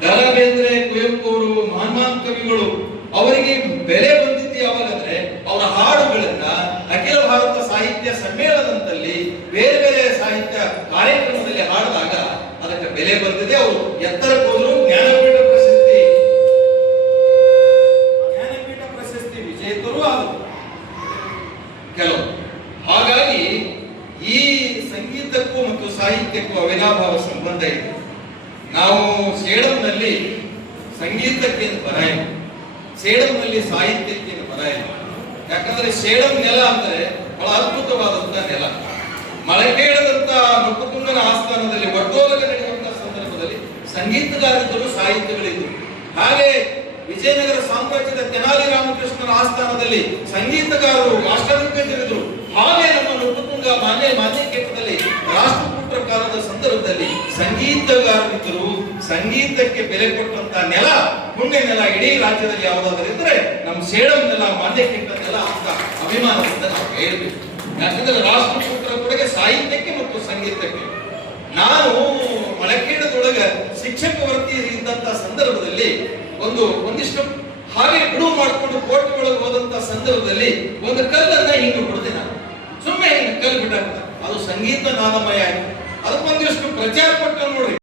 The Ra Bendre, Kuvempu ಅವರು ಮಹಾನ್ ಕವಿಗಳು, ಅವರಿಗೆ ಬೆಲೆ ಬಂದಿದ್ದು ಯಾವಾಗಂದ್ರೆ ಅವರ ಹಾಡುಗಳನ್ನ ಅಖಿಲ ಭಾರತ ಸಾಹಿತ್ಯ ಸಮ್ಮೇಳನದಲ್ಲಿ ಬೇರೆ ಬೇರೆ ಸಾಹಿತ್ಯ ಕಾರ್ಯಕ್ರಮದಲ್ಲಿ ಹಾಡಿದಾಗ ಅದಕ್ಕೆ ಬೆಲೆ ಬಂದಿದೆ. ಅವರು ಎತ್ತರಕ್ಕೆ ಹೋದ್ರು, ಜ್ಞಾನಪೀಠ ಪ್ರಶಸ್ತಿ ವಿಜೇತರು ಆದರು ಕೆಲವು. ಹಾಗಾಗಿ ಈ ಸಂಗೀತಕ್ಕೂ ಮತ್ತು ಸಾಹಿತ್ಯಕ್ಕೂ ಅವಿನಾಭಾವ ಸಂಬಂಧ ಇದೆ. ನಾವು ಸೇಡಂನಲ್ಲಿ ಸಂಗೀತಕ್ಕೆ ಬರ ಇಲ್ಲ, ಸೇಡಂನಲ್ಲಿ ಸಾಹಿತ್ಯಕ್ಕೆ ಬರ ಇಲ್ಲ. ಯಾಕಂದ್ರೆ ಸೇಡಂ ನೆಲ ಅಂದ್ರೆ ಬಹಳ ಅದ್ಭುತವಾದಂತಹ ನೆಲ. ಮಳೆ ಕೇಳದಂತ ನೃಪತುಂಗನ ಆಸ್ಥಾನದಲ್ಲಿ ಒಡ್ಡೋಲಗ ನಡೆಯುವಂತಹ ಸಂದರ್ಭದಲ್ಲಿ ಸಂಗೀತಗಾರರು, ಸಾಹಿತ್ಯಗಳಿದ್ರು. ಹಾಗೆ ವಿಜಯನಗರ ಸಾಮ್ರಾಜ್ಯದ ತೆನಾಲಿ ರಾಮಕೃಷ್ಣನ ಆಸ್ಥಾನದಲ್ಲಿ ಸಂಗೀತಗಾರರು, ರಾಷ್ಟ್ರದಿಗ್ಗಜರಿದ್ರು. ಹಾಗೆ ನಮ್ಮ ನೃಪತುಂಗ ಮಾನ್ಯಕೇತದಲ್ಲಿ ರಾಷ್ಟ್ರಕೂಟರ ಕಾಲದ ಸಂದರ್ಭದಲ್ಲಿ ಸಂಗೀತಗಾರರಿದ್ದರು. ಸಂಗೀತಕ್ಕೆ ಬೆಲೆ ಕೊಟ್ಟಂತ ನೆಲ, ಪುಣ್ಯ ನೆಲ ಇಡೀ ರಾಜ್ಯದಲ್ಲಿ ಯಾವುದಾದ್ರೂ ಇದ್ರೆ ನಮ್ಮ ಸೇಡಂ ನೆಲ, ಮಾನ್ಯಕೇತ ನೆಲ ಅಂತ ಅಭಿಮಾನದಿಂದ ನಾವು ಹೇಳ್ಬೇಕು. ಯಾಕಂದ್ರೆ ರಾಷ್ಟ್ರಕೂಟರ ಕೊಡುಗೆ ಸಾಹಿತ್ಯಕ್ಕೆ ಮತ್ತು ಸಂಗೀತಕ್ಕೆ. ನಾನು ಮಳಕೇಡದೊಳಗ ಶಿಕ್ಷಕ ವೃತ್ತಿ ಇದ್ದಂತ ಸಂದರ್ಭದಲ್ಲಿ ಒಂದಿಷ್ಟು ಹಾಗೆ ಬಿಡುವು ಮಾಡಿಕೊಂಡು ಕೋಟೆ ಒಳಗೆ ಹೋದಂತ ಸಂದರ್ಭದಲ್ಲಿ ಒಂದು ಕಲ್ಲನ್ನ ಹಿಂಗೆ ಹೊಡೆದೆ. ನಾನು ಸುಮ್ಮನೆ ಹಿಂಗೆ ಕಲ್ಲು ಬಿಟ್ಟಾಗ ಅದು ಸಂಗೀತ ನಾದಮಯ. ಅದಕ್ಕೊಂದಿಷ್ಟು ಪ್ರಚಾರ ಪಟ್ಟ ನೋಡ್ರಿ.